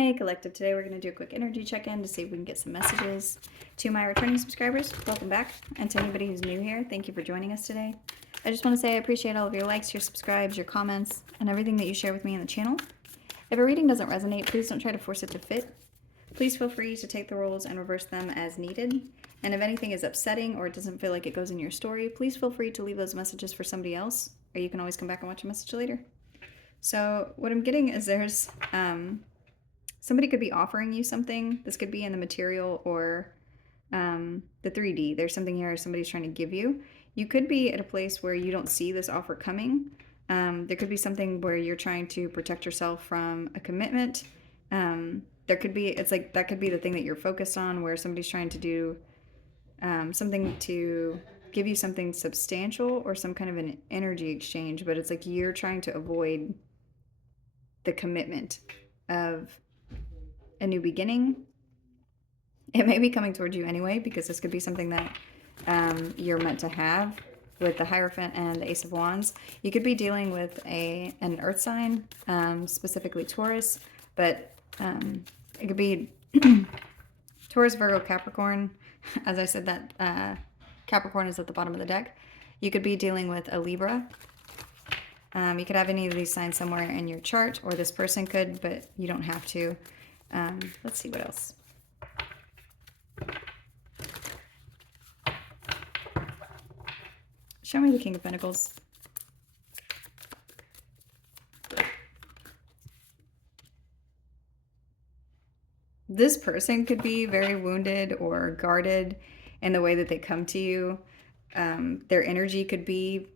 Hey Collective, today we're going to do a quick energy check-in to see if we can get some messages to my returning subscribers. Welcome back. And to anybody who's new here, thank you for joining us today. I just want to say I appreciate all of your likes, your subscribes, your comments, and everything that you share with me in the channel. If a reading doesn't resonate, please don't try to force it to fit. Please feel free to take the roles and reverse them as needed. And if anything is upsetting or it doesn't feel like it goes in your story, please feel free to leave those messages for somebody else, or you can always come back and watch a message later. So what I'm getting is there's somebody could be offering you something. This could be in the material or the 3D. There's something here somebody's trying to give you. You could be at a place where you don't see this offer coming. There could be something where you're trying to protect yourself from a commitment. There could be, it's like that could be the thing that you're focused on, where somebody's trying to do something to give you something substantial or some kind of an energy exchange, but it's like you're trying to avoid the commitment of a new beginning. It may be coming towards you anyway, because this could be something that you're meant to have with the Hierophant and the Ace of Wands. You could be dealing with an earth sign, specifically Taurus, but it could be Taurus, Virgo, Capricorn. As I said, that Capricorn is at the bottom of the deck. You could be dealing with a Libra. You could have any of these signs somewhere in your chart, or this person could, but you don't have to. Let's see what else. Show me the King of Pentacles. This person could be very wounded or guarded in the way that they come to you. Their energy could be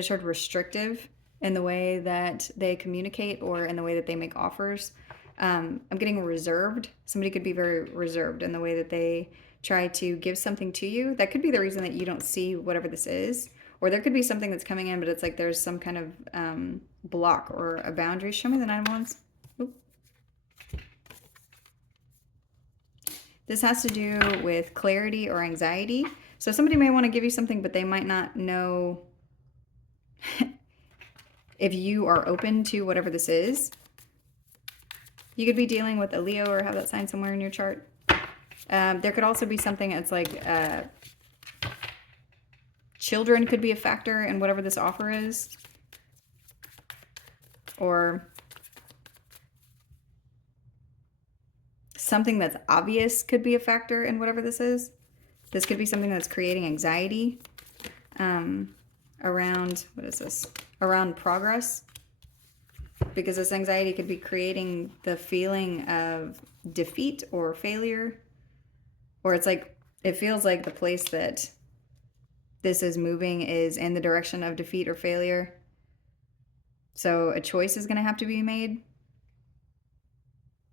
sort of restrictive in the way that they communicate or in the way that they make offers. I'm getting reserved. Somebody could be very reserved in the way that they try to give something to you. That could be the reason that you don't see whatever this is. Or there could be something that's coming in, but it's like there's some kind of block or a boundary. Show me the Nine of Wands. Oop. This has to do with clarity or anxiety. So somebody may want to give you something, but they might not know if you are open to whatever this is. You could be dealing with a Leo or have that sign somewhere in your chart. There could also be something that's like children could be a factor in whatever this offer is. Or something that's obvious could be a factor in whatever this is. This could be something that's creating anxiety around, what is this? Around progress. Because this anxiety could be creating the feeling of defeat or failure. Or it's like, it feels like the place that this is moving is in the direction of defeat or failure. So a choice is going to have to be made.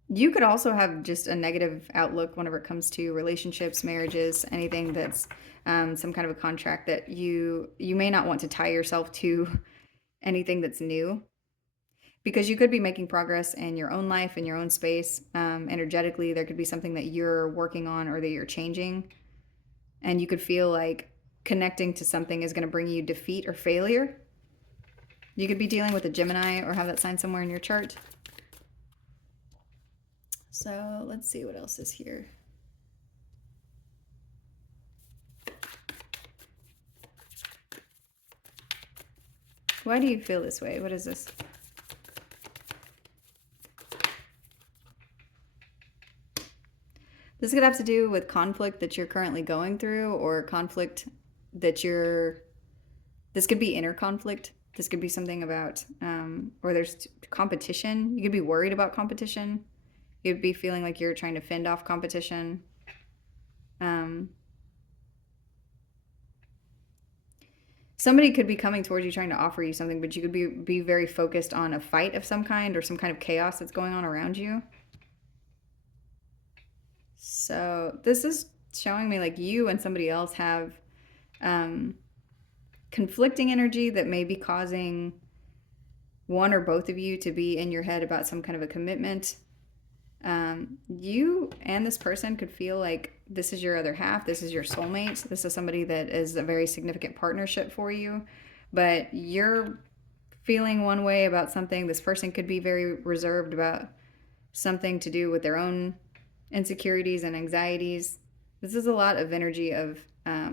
You could also have just a negative outlook whenever it comes to relationships, marriages, anything that's some kind of a contract that you may not want to tie yourself to anything that's new. Because you could be making progress in your own life, in your own space. Energetically, there could be something that you're working on or that you're changing. And you could feel like connecting to something is going to bring you defeat or failure. You could be dealing with a Gemini or have that sign somewhere in your chart. So let's see what else is here. Why do you feel this way? What is this? This could have to do with conflict that you're currently going through, or conflict that this could be inner conflict. This could be something about, or there's competition. You could be worried about competition. You'd be feeling like you're trying to fend off competition. Somebody could be coming towards you trying to offer you something, but you could be very focused on a fight of some kind or some kind of chaos that's going on around you. So this is showing me like you and somebody else have conflicting energy that may be causing one or both of you to be in your head about some kind of a commitment. You and this person could feel like this is your other half. This is your soulmate. This is somebody that is a very significant partnership for you, but you're feeling one way about something. This person could be very reserved about something to do with their own insecurities and anxieties. This is a lot of energy of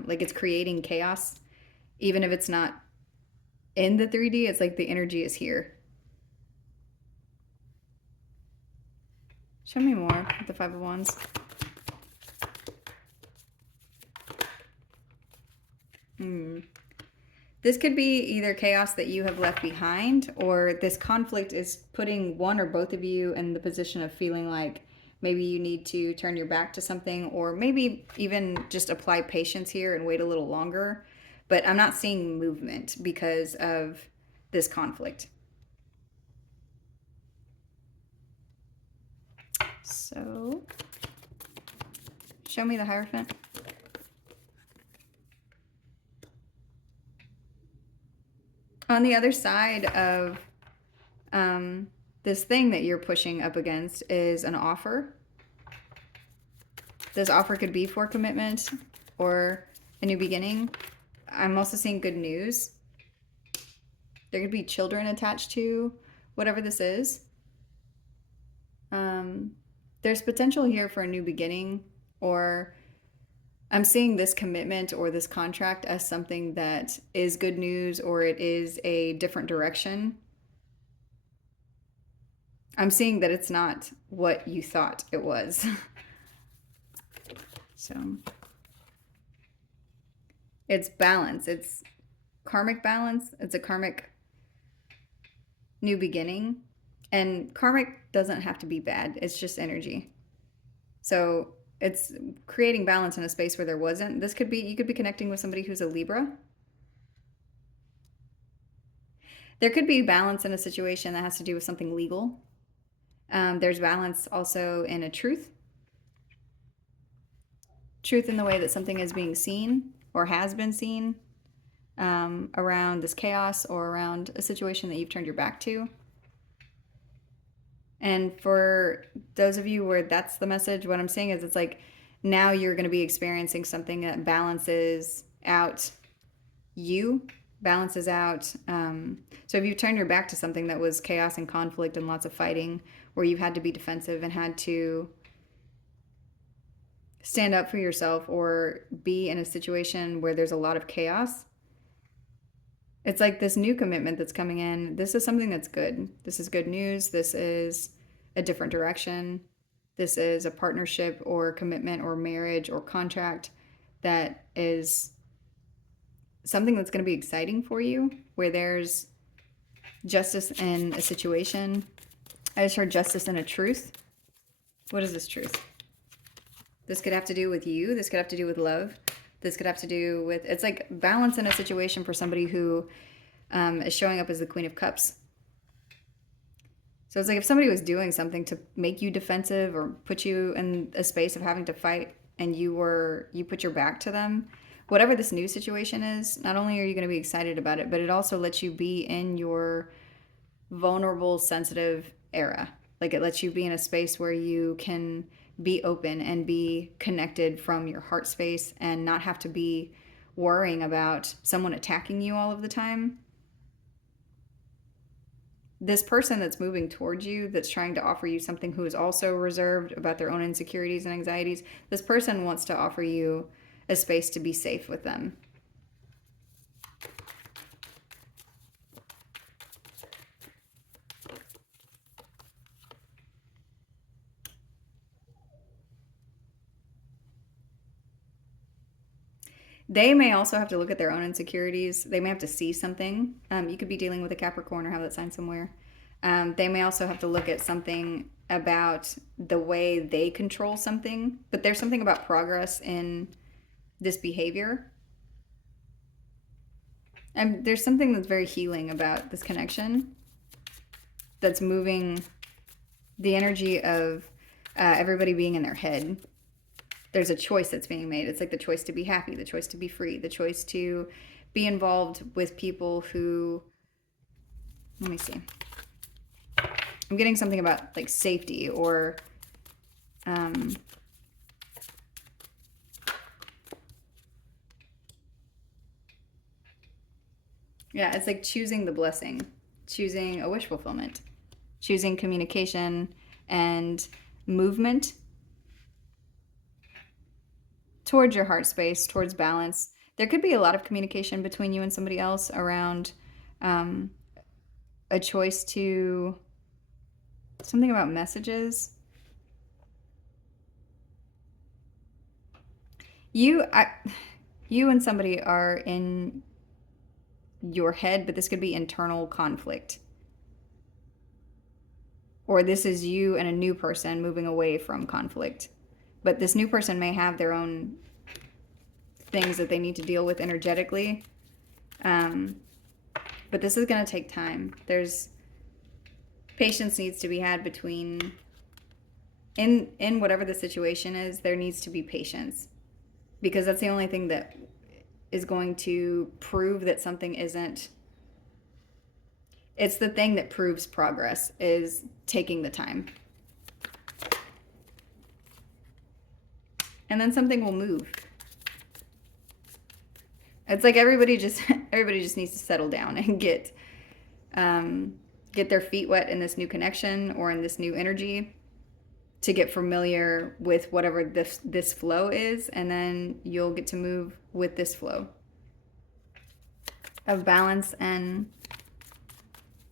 like it's creating chaos. Even if it's not in the 3D, it's like the energy is here. Show me more with the Five of Wands. This could be either chaos that you have left behind, or this conflict is putting one or both of you in the position of feeling like maybe you need to turn your back to something, or maybe even just apply patience here and wait a little longer. But I'm not seeing movement because of this conflict. So, show me the Hierophant. On the other side of this thing that you're pushing up against is an offer. This offer could be for commitment or a new beginning. I'm also seeing good news. There could be children attached to whatever this is. There's potential here for a new beginning, or I'm seeing this commitment or this contract as something that is good news, or it is a different direction. I'm seeing that it's not what you thought it was. So it's balance. It's karmic balance. It's a karmic new beginning. And karmic doesn't have to be bad. It's just energy. So it's creating balance in a space where there wasn't. This could be, you could be connecting with somebody who's a Libra. There could be balance in a situation that has to do with something legal. There's balance also in a truth. Truth in the way that something is being seen or has been seen around this chaos or around a situation that you've turned your back to. And for those of you where that's the message, what I'm saying is it's like now you're going to be experiencing something that balances out you, balances out. So if you turn your back to something that was chaos and conflict and lots of fighting, where you had to be defensive and had to stand up for yourself or be in a situation where there's a lot of chaos, it's like this new commitment that's coming in. This is something that's good. This is good news. This is a different direction. This is a partnership or commitment or marriage or contract that is something that's going to be exciting for you, where there's justice in a situation. I just heard justice in a truth. What is this truth? This could have to do with you. This could have to do with love. This could have to do with, it's like balance in a situation for somebody who is showing up as the Queen of Cups. So it's like if somebody was doing something to make you defensive or put you in a space of having to fight and you put your back to them, whatever this new situation is, not only are you going to be excited about it, but it also lets you be in your vulnerable, sensitive era. Like it lets you be in a space where you can be open and be connected from your heart space and not have to be worrying about someone attacking you all of the time. This person that's moving towards you, that's trying to offer you something, who is also reserved about their own insecurities and anxieties, this person wants to offer you a space to be safe with them. They may also have to look at their own insecurities. They may have to see something. You could be dealing with a Capricorn or have that sign somewhere. They may also have to look at something about the way they control something. But there's something about progress in this behavior. And there's something that's very healing about this connection that's moving the energy of everybody being in their head. There's a choice that's being made. It's like the choice to be happy, the choice to be free, the choice to be involved with people who, let me see. I'm getting something about like safety or yeah, it's like choosing the blessing, choosing a wish fulfillment, choosing communication, and movement towards your heart space, towards balance. There could be a lot of communication between you and somebody else around a choice to something about messages. You and somebody are in your head, but this could be internal conflict. Or this is you and a new person moving away from conflict. But this new person may have their own things that they need to deal with energetically. But this is going to take time. There's patience needs to be had between, in whatever the situation is, there needs to be patience. Because that's the only thing that is going to prove that something isn't. It's the thing that proves progress, is taking the time. And then something will move. It's like everybody just needs to settle down and get their feet wet in this new connection or in this new energy, to get familiar with whatever this flow is, and then you'll get to move with this flow of balance and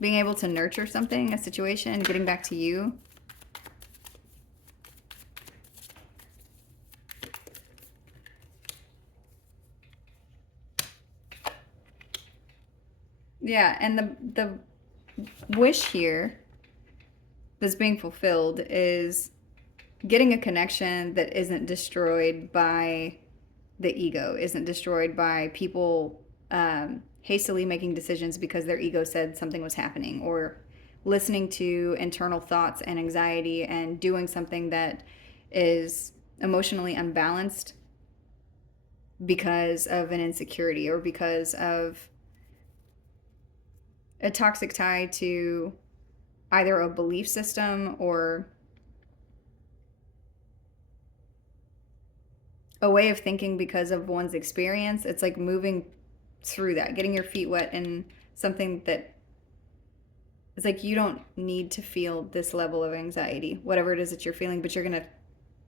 being able to nurture something, a situation, getting back to you. Yeah, and the wish here that's being fulfilled is getting a connection that isn't destroyed by the ego, isn't destroyed by people hastily making decisions because their ego said something was happening, or listening to internal thoughts and anxiety and doing something that is emotionally unbalanced because of an insecurity or because of a toxic tie to either a belief system or a way of thinking because of one's experience. It's like moving through that, getting your feet wet in something that it's like you don't need to feel this level of anxiety, whatever it is that you're feeling, but you're going to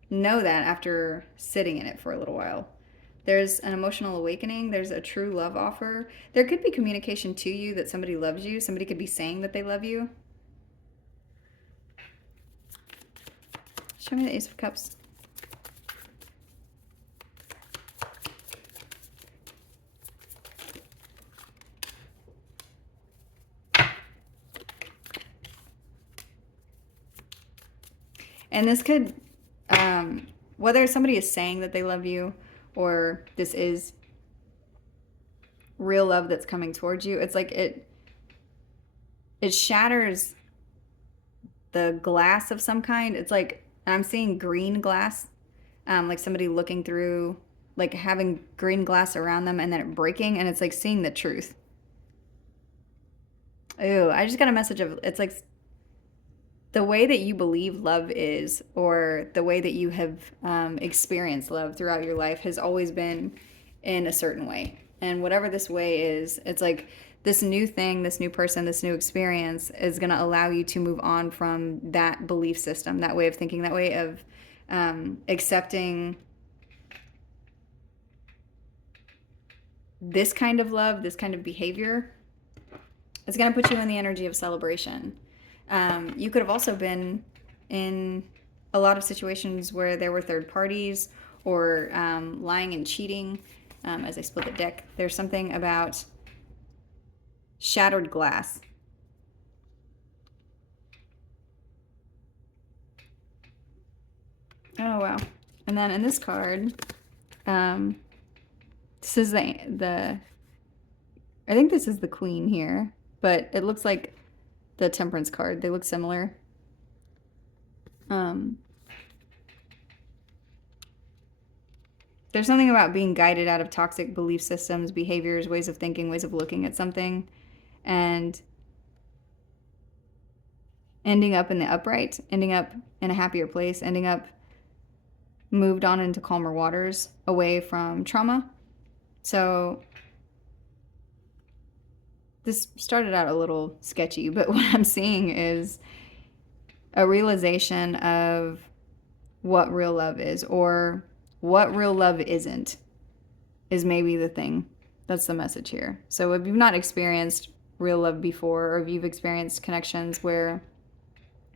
know that after sitting in it for a little while. There's an emotional awakening. There's a true love offer. There could be communication to you that somebody loves you. Somebody could be saying that they love you. Show me the Ace of Cups. And this could, whether somebody is saying that they love you or this is real love that's coming towards you, it's like it shatters the glass of some kind. It's like, I'm seeing green glass, like somebody looking through, like having green glass around them and then it breaking, and it's like seeing the truth. Ooh, I just got a message of, it's like the way that you believe love is, or the way that you have experienced love throughout your life has always been in a certain way. And whatever this way is, it's like this new thing, this new person, this new experience is going to allow you to move on from that belief system, that way of thinking, that way of accepting this kind of love, this kind of behavior. It's going to put you in the energy of celebration. You could have also been in a lot of situations where there were third parties or lying and cheating. As I split the deck, there's something about shattered glass. Oh, wow. And then in this card, this is the I think this is the Queen here, but it looks like the Temperance card. They look similar. There's something about being guided out of toxic belief systems, behaviors, ways of thinking, ways of looking at something, and ending up in the upright, ending up in a happier place, ending up moved on into calmer waters, away from trauma. So this started out a little sketchy, but what I'm seeing is a realization of what real love is, or what real love isn't, is maybe the thing. That's the message here. So if you've not experienced real love before, or if you've experienced connections where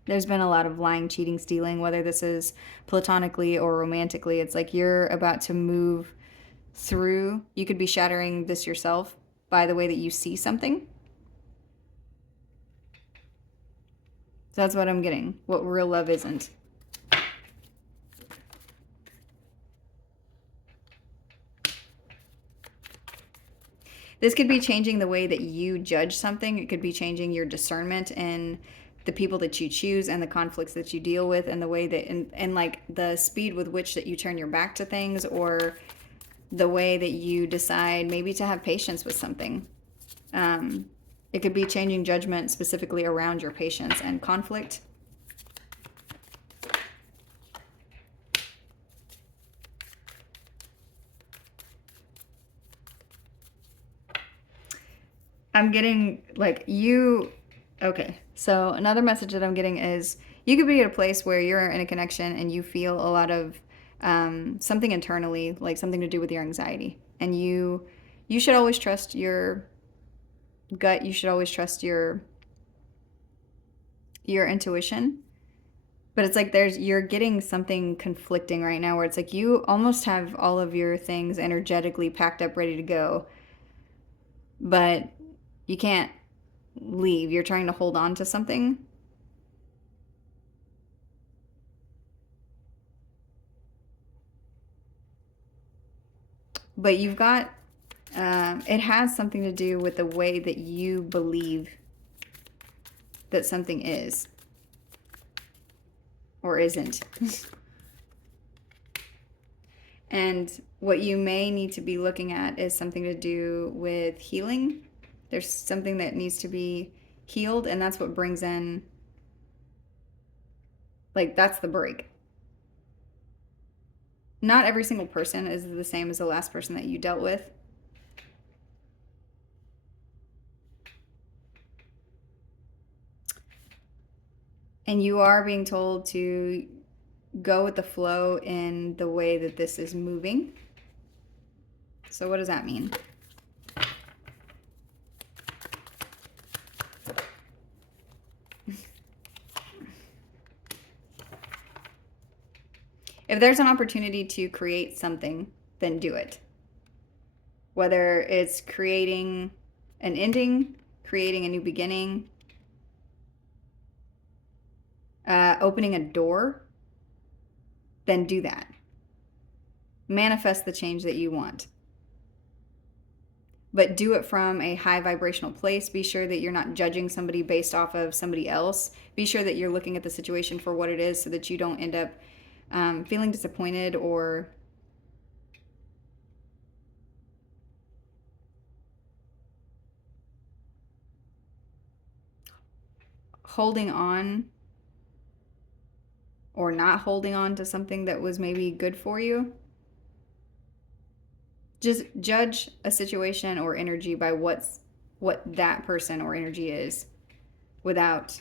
there's been a lot of lying, cheating, stealing, whether this is platonically or romantically, it's like you're about to move through. You could be shattering this yourself by the way that you see something. So that's what I'm getting. What real love isn't. This could be changing the way that you judge something. It could be changing your discernment and the people that you choose and the conflicts that you deal with, and the way that, and like the speed with which that you turn your back to things, or the way that you decide maybe to have patience with something. It could be changing judgment specifically around your patience and conflict. I'm getting like okay. So another message that I'm getting is you could be at a place where you're in a connection and you feel a lot of something internally, like something to do with your anxiety. And you should always trust your gut. You should always trust your intuition. But it's like you're getting something conflicting right now, where it's like you almost have all of your things energetically packed up, ready to go, but you can't leave. You're trying to hold on to something. But you've got, it has something to do with the way that you believe that something is or isn't. And what you may need to be looking at is something to do with healing. There's something that needs to be healed, and that's what brings in, like, that's the break. Not every single person is the same as the last person that you dealt with. And you are being told to go with the flow in the way that this is moving. So what does that mean? If there's an opportunity to create something, then do it. Whether it's creating an ending, creating a new beginning, opening a door, then do that. Manifest the change that you want. But do it from a high vibrational place. Be sure that you're not judging somebody based off of somebody else. Be sure that you're looking at the situation for what it is, so that you don't end up feeling disappointed or holding on or not holding on to something that was maybe good for you. Just judge a situation or energy by what that person or energy is, without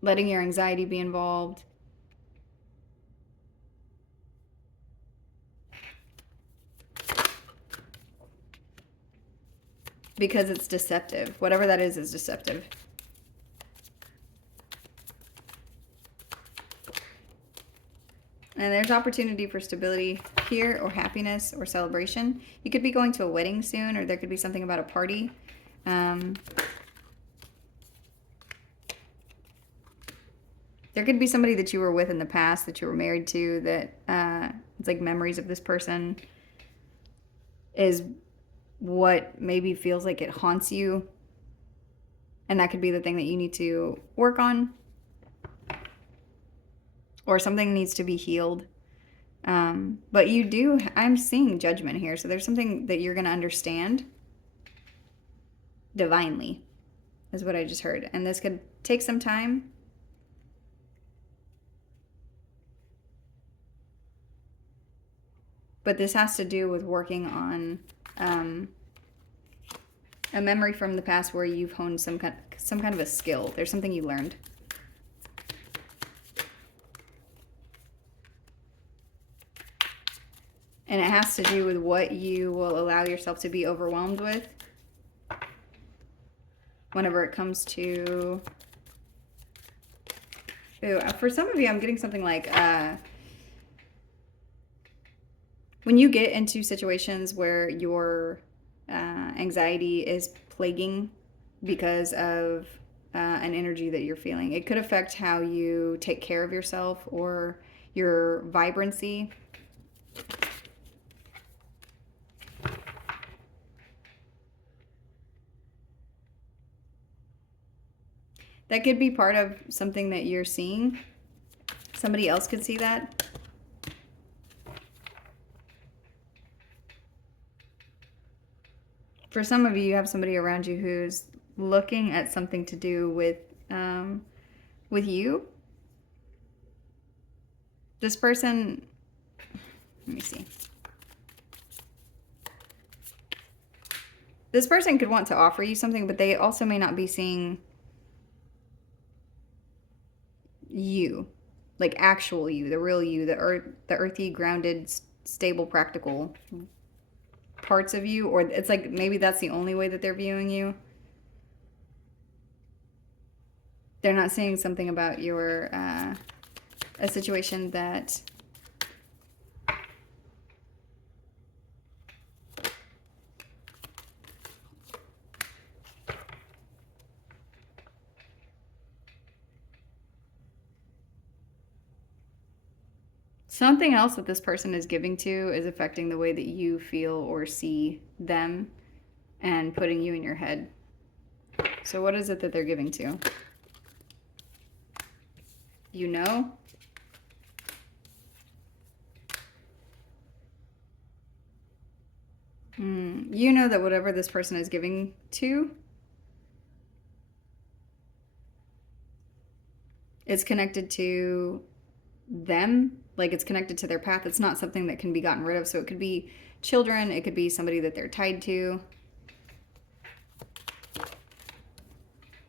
letting your anxiety be involved. Because it's deceptive. Whatever that is deceptive. And there's opportunity for stability here, or happiness, or celebration. You could be going to a wedding soon, or there could be something about a party. There could be somebody that you were with in the past, that you were married to, that it's like memories of this person is what maybe feels like it haunts you. And that could be the thing that you need to work on. Or something needs to be healed. But I'm seeing judgment here. So there's something that you're going to understand divinely, is what I just heard. And this could take some time. But this has to do with working on a memory from the past where you've honed some kind of a skill. There's something you learned. And it has to do with what you will allow yourself to be overwhelmed with whenever it comes to... Ooh, for some of you, I'm getting something like... when you get into situations where your anxiety is plaguing because of an energy that you're feeling, it could affect how you take care of yourself or your vibrancy. That could be part of something that you're seeing. Somebody else could see that. For some of you, you have somebody around you who's looking at something to do with you. This person, let me see. This person could want to offer you something, but they also may not be seeing you, like actual you, the real you, the earthy, grounded, stable, practical parts of you. Or it's like maybe that's the only way that they're viewing you. They're not seeing something about your a situation that something else that this person is giving to is affecting the way that you feel or see them and putting you in your head. So what is it that they're giving to? You know? You know that whatever this person is giving to is connected to them, like it's connected to their path. It's not something that can be gotten rid of. So it could be children, it could be somebody that they're tied to,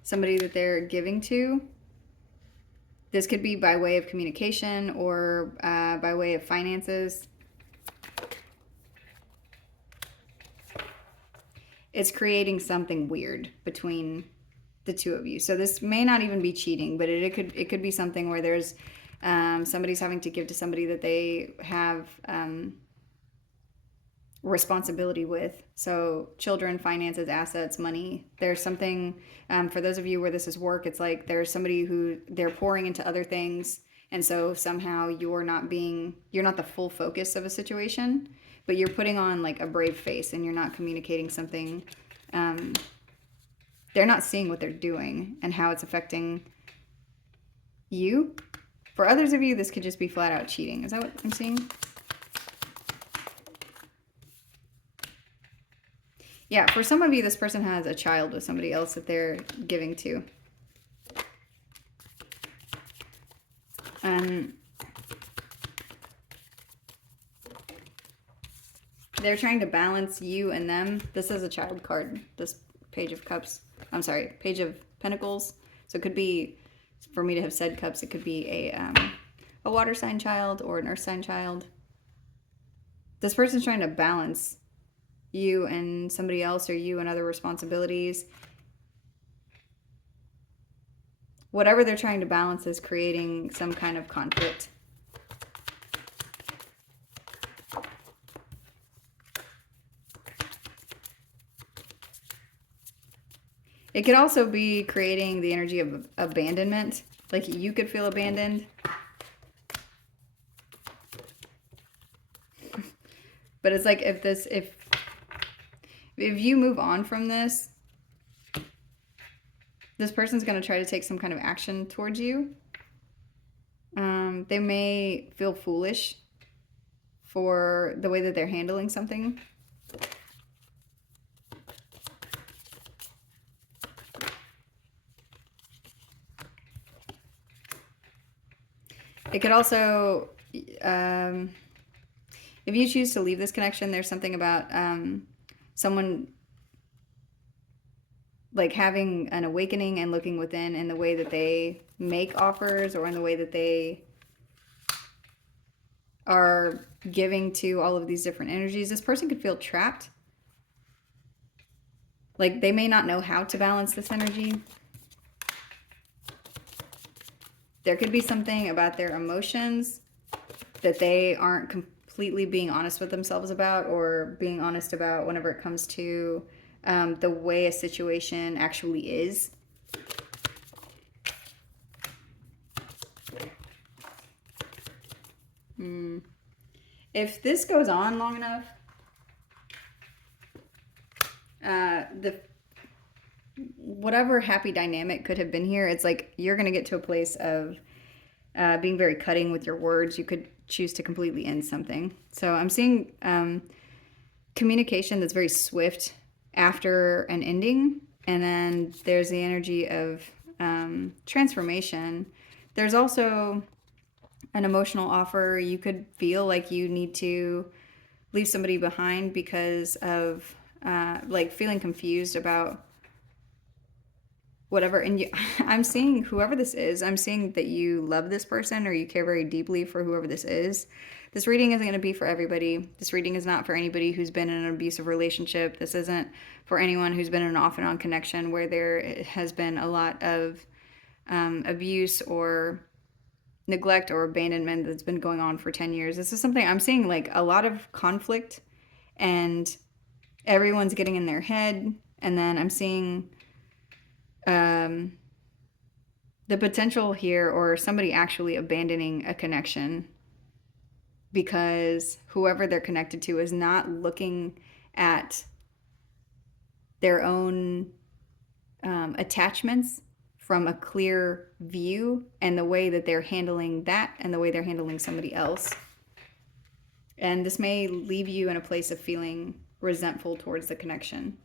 somebody that they're giving to. This could be by way of communication or by way of finances. It's creating something weird between the two of you. So this may not even be cheating, but it could be something where there's somebody's having to give to somebody that they have responsibility with. So children, finances, assets, money. There's something for those of you where this is work, it's like there's somebody who they're pouring into other things, and so somehow you're not the full focus of a situation, but you're putting on like a brave face and you're not communicating something. They're not seeing what they're doing and how it's affecting you. For others of you, this could just be flat out cheating. Is that what I'm seeing? Yeah, for some of you, this person has a child with somebody else that they're giving to. They're trying to balance you and them. This is a child card, this Page of Cups. I'm sorry, Page of Pentacles. So it could be, for me to have said cups, it could be a water sign child or an earth sign child. This person's trying to balance you and somebody else, or you and other responsibilities. Whatever they're trying to balance is creating some kind of conflict. It could also be creating the energy of abandonment. Like you could feel abandoned. But it's like if you move on from this, this person's going to try to take some kind of action towards you. They may feel foolish for the way that they're handling something. It could also, if you choose to leave this connection, there's something about someone like having an awakening and looking within in the way that they make offers or in the way that they are giving to all of these different energies, this person could feel trapped. Like they may not know how to balance this energy. There could be something about their emotions that they aren't completely being honest with themselves about, or being honest about whenever it comes to the way a situation actually is. If this goes on long enough, whatever happy dynamic could have been here, it's like you're going to get to a place of being very cutting with your words. You could choose to completely end something. So I'm seeing communication that's very swift after an ending, and then there's the energy of transformation. There's also an emotional offer. You could feel like you need to leave somebody behind because of like feeling confused about whatever. And I'm seeing whoever this is, I'm seeing that you love this person or you care very deeply for whoever this is. This reading isn't going to be for everybody. This reading is not for anybody who's been in an abusive relationship. This isn't for anyone who's been in an off and on connection where there has been a lot of abuse or neglect or abandonment that's been going on for 10 years. This is something I'm seeing, like a lot of conflict, and everyone's getting in their head. And then I'm seeing the potential here, or somebody actually abandoning a connection because whoever they're connected to is not looking at their own attachments from a clear view, and the way that they're handling that and the way they're handling somebody else. And this may leave you in a place of feeling resentful towards the connection.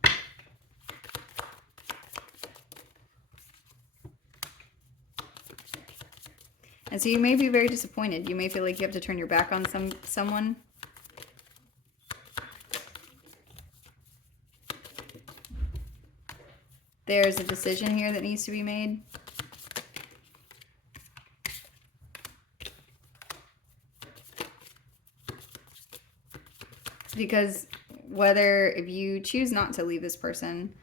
And so you may be very disappointed. You may feel like you have to turn your back on someone. There's a decision here that needs to be made. Because if you choose not to leave this person,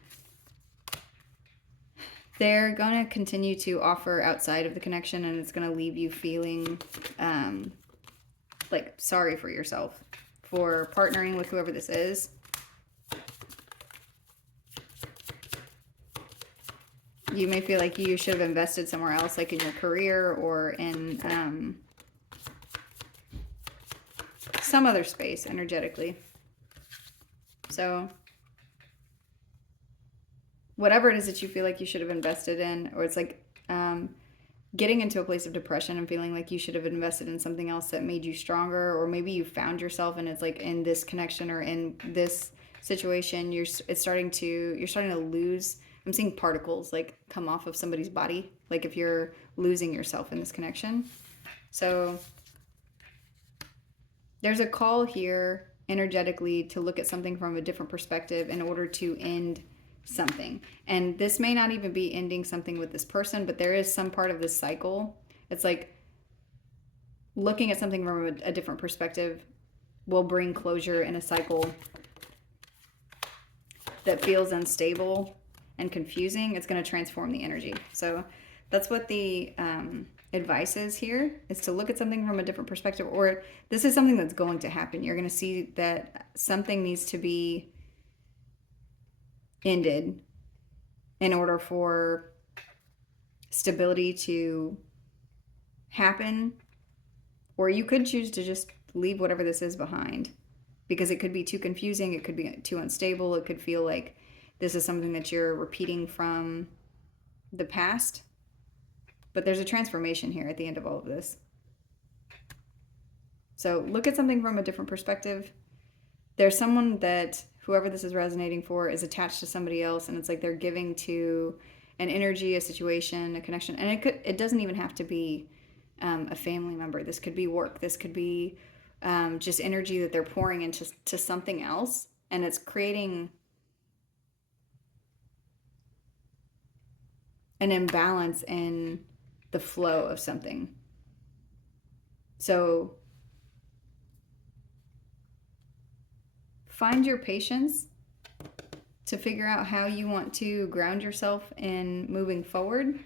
they're going to continue to offer outside of the connection, and it's going to leave you feeling like sorry for yourself for partnering with whoever this is. You may feel like you should have invested somewhere else, like in your career or in some other space energetically. So whatever it is that you feel like you should have invested in, or it's like getting into a place of depression and feeling like you should have invested in something else that made you stronger, or maybe you found yourself and it's like in this connection or in this situation, you're starting to lose. I'm seeing particles like come off of somebody's body, like if you're losing yourself in this connection. So there's a call here energetically to look at something from a different perspective in order to end something. And this may not even be ending something with this person, but there is some part of this cycle. It's like looking at something from a different perspective will bring closure in a cycle that feels unstable and confusing. It's going to transform the energy. So that's what the advice is here, is to look at something from a different perspective, or this is something that's going to happen. You're going to see that something needs to be ended in order for stability to happen, or you could choose to just leave whatever this is behind, because it could be too confusing, it could be too unstable, it could feel like this is something that you're repeating from the past. But there's a transformation here at the end of all of this. So look at something from a different perspective. There's someone that whoever this is resonating for is attached to somebody else, and it's like they're giving to an energy, a situation, a connection. And it doesn't even have to be a family member. This could be work. This could be just energy that they're pouring into something else, and it's creating an imbalance in the flow of something. So find your patience to figure out how you want to ground yourself in moving forward.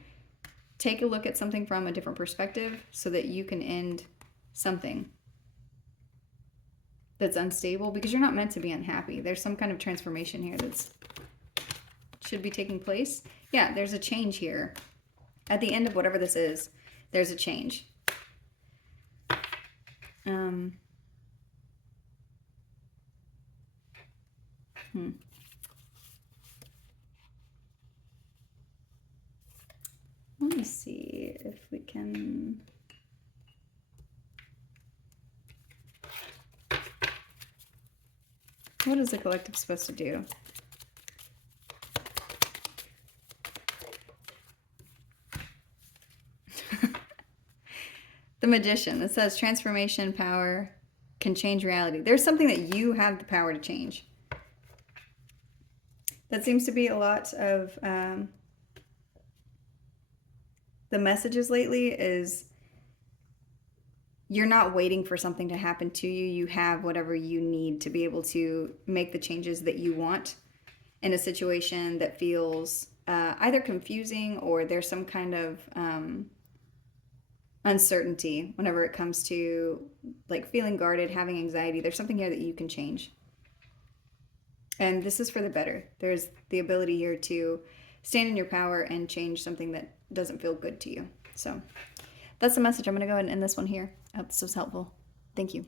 Take a look at something from a different perspective so that you can end something that's unstable, because you're not meant to be unhappy. There's some kind of transformation here that's should be taking place. Yeah, there's a change here. At the end of whatever this is, there's a change. Let me see if we can... What is the collective supposed to do? The Magician. It says transformation power can change reality. There's something that you have the power to change. That seems to be a lot of the messages lately is you're not waiting for something to happen to you. You have whatever you need to be able to make the changes that you want in a situation that feels either confusing or there's some kind of uncertainty whenever it comes to like feeling guarded, having anxiety. There's something here that you can change. And this is for the better. There's the ability here to stand in your power and change something that doesn't feel good to you. So that's the message. I'm going to go ahead and end this one here. I hope this was helpful. Thank you.